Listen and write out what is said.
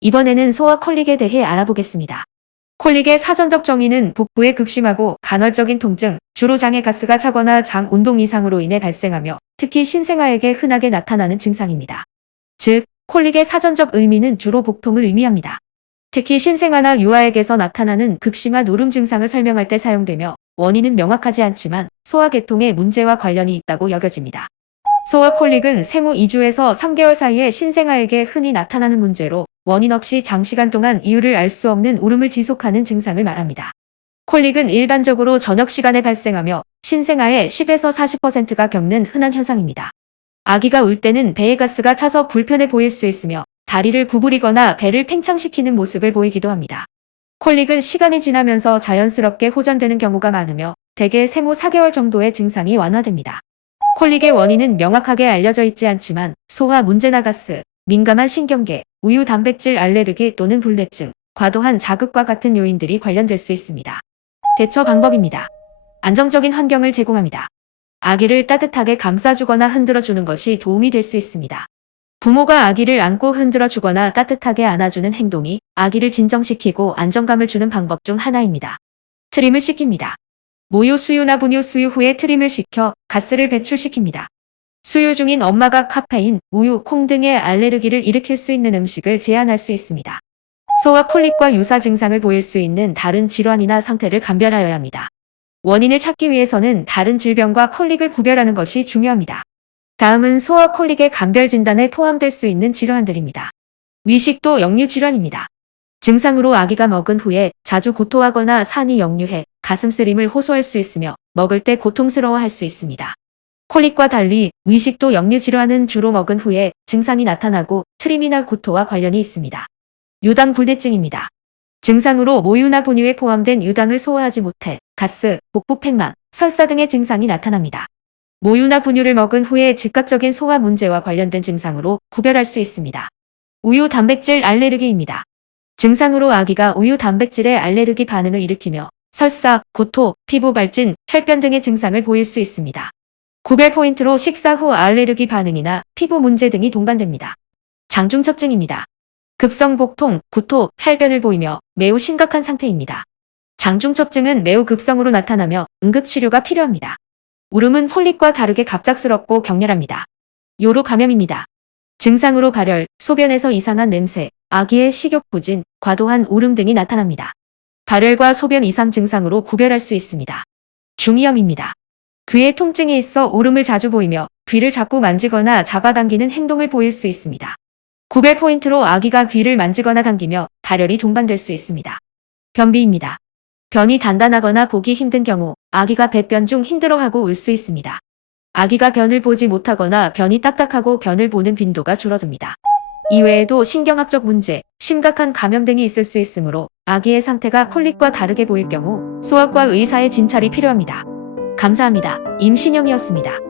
이번에는 소아 콜릭에 대해 알아보겠습니다. 콜릭의 사전적 정의는 복부의 극심하고 간헐적인 통증, 주로 장에 가스가 차거나 장 운동 이상으로 인해 발생하며 특히 신생아에게 흔하게 나타나는 증상입니다. 즉, 콜릭의 사전적 의미는 주로 복통을 의미합니다. 특히 신생아나 유아에게서 나타나는 극심한 울음 증상을 설명할 때 사용되며 원인은 명확하지 않지만 소아계통의 문제와 관련이 있다고 여겨집니다. 소아 콜릭은 생후 2주에서 3개월 사이에 신생아에게 흔히 나타나는 문제로 원인 없이 장시간 동안 이유를 알 수 없는 울음을 지속하는 증상을 말합니다. 콜릭은 일반적으로 저녁 시간에 발생하며 신생아의 10에서 40%가 겪는 흔한 현상입니다. 아기가 울 때는 배에 가스가 차서 불편해 보일 수 있으며 다리를 구부리거나 배를 팽창시키는 모습을 보이기도 합니다. 콜릭은 시간이 지나면서 자연스럽게 호전되는 경우가 많으며 대개 생후 4개월 정도의 증상이 완화됩니다. 콜릭의 원인은 명확하게 알려져 있지 않지만 소화 문제나 가스, 민감한 신경계, 우유 단백질 알레르기 또는 불내증, 과도한 자극과 같은 요인들이 관련될 수 있습니다. 대처 방법입니다. 안정적인 환경을 제공합니다. 아기를 따뜻하게 감싸주거나 흔들어주는 것이 도움이 될 수 있습니다. 부모가 아기를 안고 흔들어주거나 따뜻하게 안아주는 행동이 아기를 진정시키고 안정감을 주는 방법 중 하나입니다. 트림을 시킵니다. 모유 수유나 분유 수유 후에 트림을 시켜 가스를 배출시킵니다. 수유 중인 엄마가 카페인, 우유, 콩 등의 알레르기를 일으킬 수 있는 음식을 제한할 수 있습니다. 소아 콜릭과 유사 증상을 보일 수 있는 다른 질환이나 상태를 감별하여야 합니다. 원인을 찾기 위해서는 다른 질병과 콜릭을 구별하는 것이 중요합니다. 다음은 소아 콜릭의 감별 진단에 포함될 수 있는 질환들입니다. 위식도 역류 질환입니다. 증상으로 아기가 먹은 후에 자주 구토하거나 산이 역류해 가슴 쓰림을 호소할 수 있으며 먹을 때 고통스러워할 수 있습니다. 콜릭과 달리 위식도 역류 질환은 주로 먹은 후에 증상이 나타나고 트림이나 구토와 관련이 있습니다. 유당 불내증입니다. 증상으로 모유나 분유에 포함된 유당을 소화하지 못해 가스, 복부 팽만, 설사 등의 증상이 나타납니다. 모유나 분유를 먹은 후에 즉각적인 소화 문제와 관련된 증상으로 구별할 수 있습니다. 우유 단백질 알레르기입니다. 증상으로 아기가 우유 단백질에 알레르기 반응을 일으키며 설사, 구토, 피부 발진, 혈변 등의 증상을 보일 수 있습니다. 구별 포인트로 식사 후 알레르기 반응이나 피부 문제 등이 동반됩니다. 장중첩증입니다. 급성 복통, 구토, 혈변을 보이며 매우 심각한 상태입니다. 장중첩증은 매우 급성으로 나타나며 응급치료가 필요합니다. 울음은 콜릭과 다르게 갑작스럽고 격렬합니다. 요로 감염입니다. 증상으로 발열, 소변에서 이상한 냄새, 아기의 식욕 부진, 과도한 울음 등이 나타납니다. 발열과 소변 이상 증상으로 구별할 수 있습니다. 중이염입니다. 귀에 통증이 있어 울음을 자주 보이며 귀를 자꾸 만지거나 잡아당기는 행동을 보일 수 있습니다. 구별 포인트로 아기가 귀를 만지거나 당기며 발열이 동반될 수 있습니다. 변비입니다. 변이 단단하거나 보기 힘든 경우 아기가 배변 중 힘들어하고 울 수 있습니다. 아기가 변을 보지 못하거나 변이 딱딱하고 변을 보는 빈도가 줄어듭니다. 이외에도 신경학적 문제, 심각한 감염 등이 있을 수 있으므로 아기의 상태가 콜릭과 다르게 보일 경우 소아과 의사의 진찰이 필요합니다. 감사합니다. 임신영이었습니다.